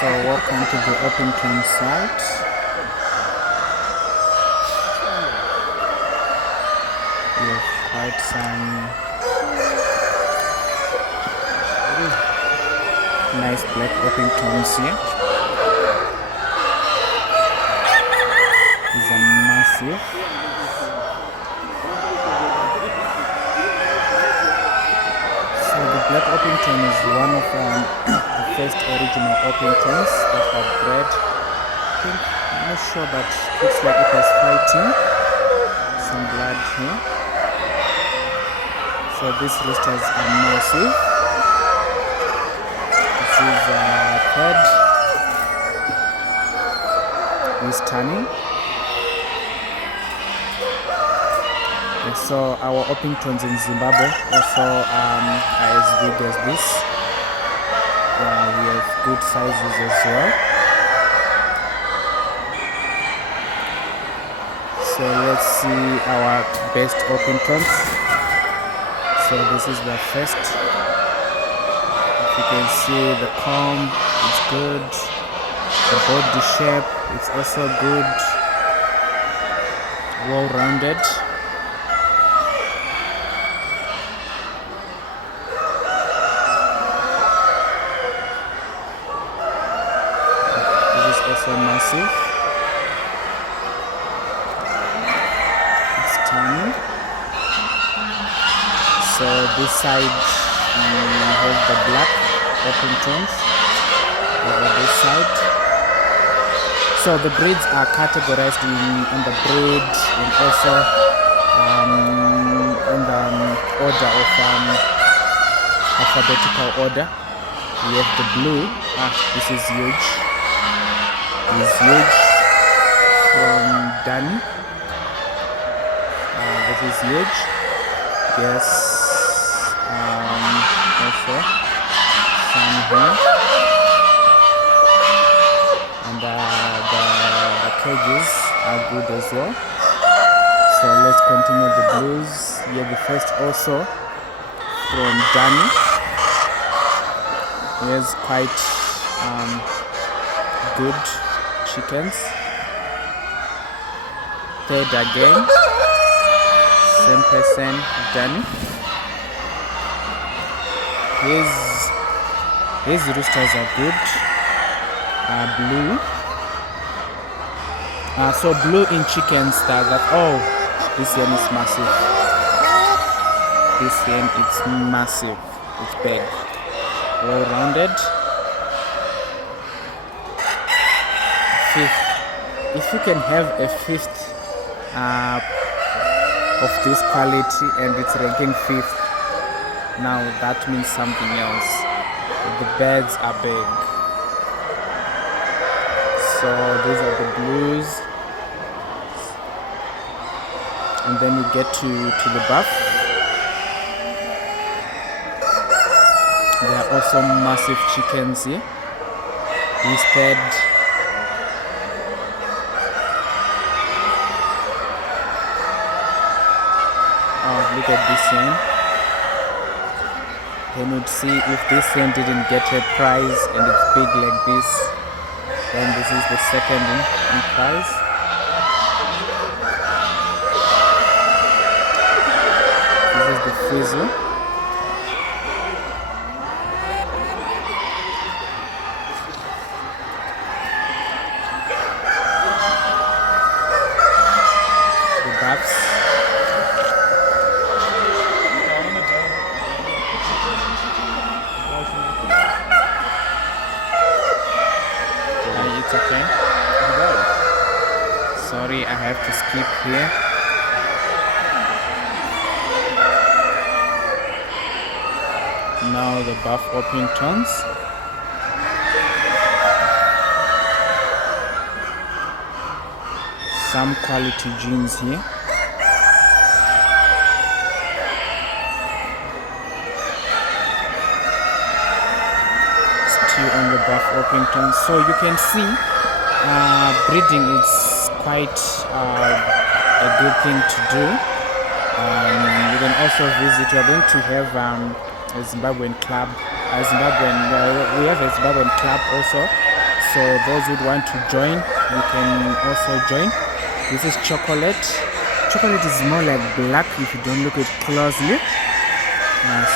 So welcome to the Orpington site. We have quite some nice black Orpingtons here. These are massive. So the black Orpington is one of the first original Orpingtons that were bred. I'm not sure, but it looks like it was fighting some blood here. So these roosters are massive. This is third. He's turning. And so our Orpingtons in Zimbabwe also are as big as this. We have good sizes as well. So let's see our best Orpingtons. So this is the first. If you can see the comb, it's good. The body shape, it's also good. Well rounded. This is also massive. It's tiny. So this side has the black Orpingtons over this side. So the breeds are categorized in the breed and also in the order of alphabetical order. We have the blue. This is huge. It's huge from Danny. This is huge. Yes. Also some here. And the cages are good as well. So let's continue the blues. Here the first also from Danny. Here's quite good chickens. Third again, same person, Danny. His roosters are good. Blue. So blue in chickens that this hen is massive. This hen is massive. It's big. Well rounded. Fifth. If you can have a fifth of this quality and it's ranking fifth, now that means something else. The birds are big. So these are the blues, and then you get to the buff. There are also massive chickens here. Instead, look at this hen. Then you'd see if this hen didn't get a prize and it's big like this. Then this is the second in price. This is the frizzle. The buffs. It's okay. Sorry, I have to skip here. Now the buff Orpingtons. Some quality genes here. On the buff Orpingtons. So you can see breeding is quite a good thing to do. You can also visit. We are going to have a Zimbabwean club. We have a Zimbabwean club also So those who want to join, you can also join. This is chocolate. Chocolate is more like black if you don't look at it closely.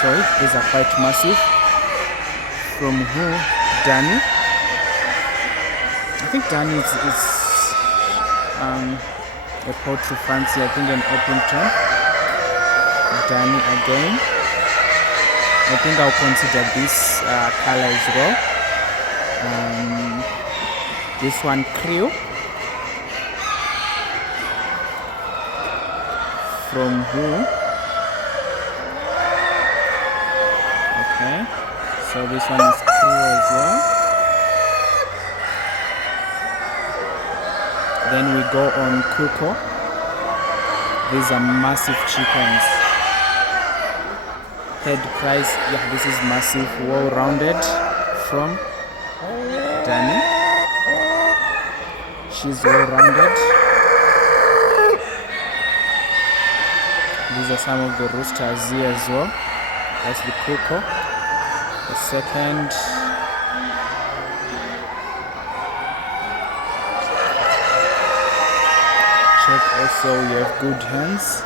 So these are quite massive. From who? Danny. I think Danny is a poultry fancy. I think an Orpington. Danny again. I think I'll consider this color as well. This one Crew. From who? Okay, so this one is Crew as well. Then we go on Cuckoo. These are massive chickens. Head price, yeah, this is massive, well rounded. From Danny. She's well rounded. These are some of the roosters here as well. That's the Koekoe. The second. Check also, we have good hens.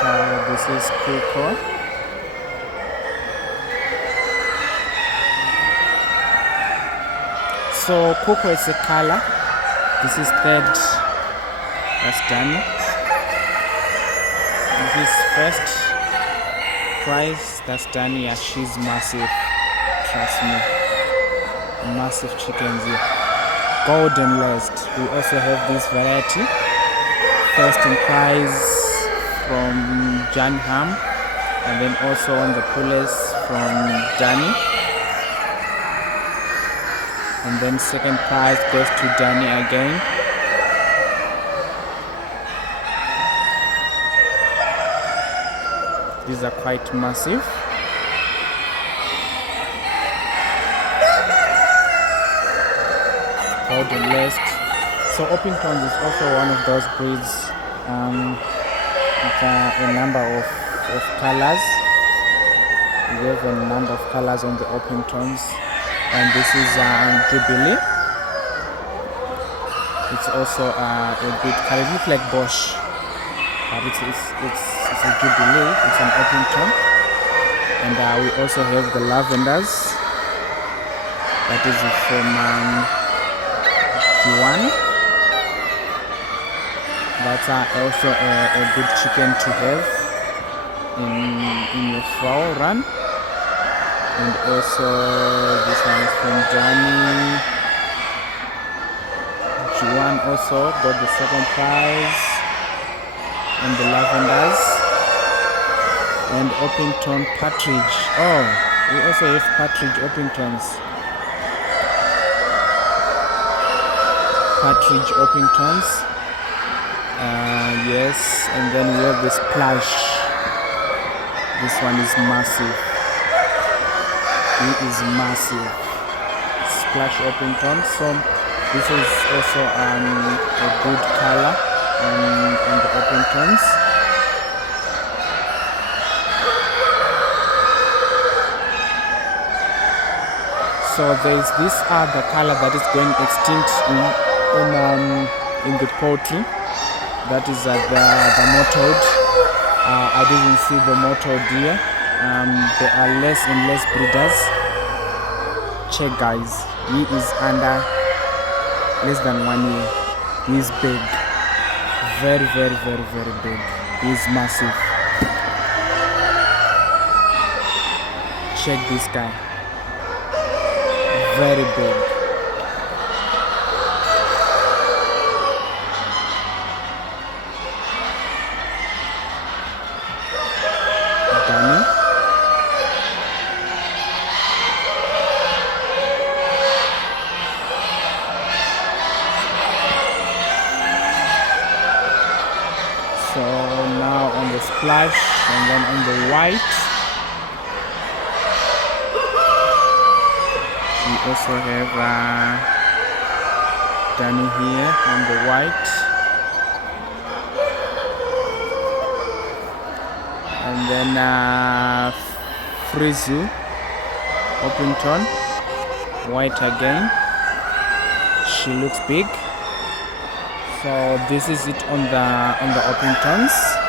So this is Koekoe. So Koekoe is a color. This is third. That's Danny. This is first price. That's Danny. Yeah, she's massive. Trust me. Massive chickens here. Golden last. We also have this variety. First in price from Jan Ham. And then also on the pullets from Danny. And then second prize goes to Danny again. These are quite massive. Golden last. So Orpingtons is also one of those breeds with a number of colors. We have a number of colors on the Orpingtons. And this is Jubilee. It's also a good color. It looks like Bosch, but it's a Jubilee. It's an Orpington. And we also have the Lavenders. That is from Yuan. That's also a good chicken to have in your fowl run. And also this one is from Danny. Juan also got the second prize. And the Lavenders. And Orpington Partridge. Oh, we also have Partridge Orpingtons. Partridge Orpingtons. Yes, and then we have the Splash. This one is massive. He is massive. Splash Orpington. So this is also a good color on the Orpingtons. So there's this other color that is going extinct in the poultry. That is the mottled. I didn't see the mottled here. There are less and less breeders. Check, guys. He is under less than 1 year. He is big. Very, very, very, very big. He is massive. Check this guy. Very big. Danny. So now on the Splash and then on the white. We also have Danny here on the white. And then Frizzy Orpington, white again. She looks big. So this is it on the Orpingtons.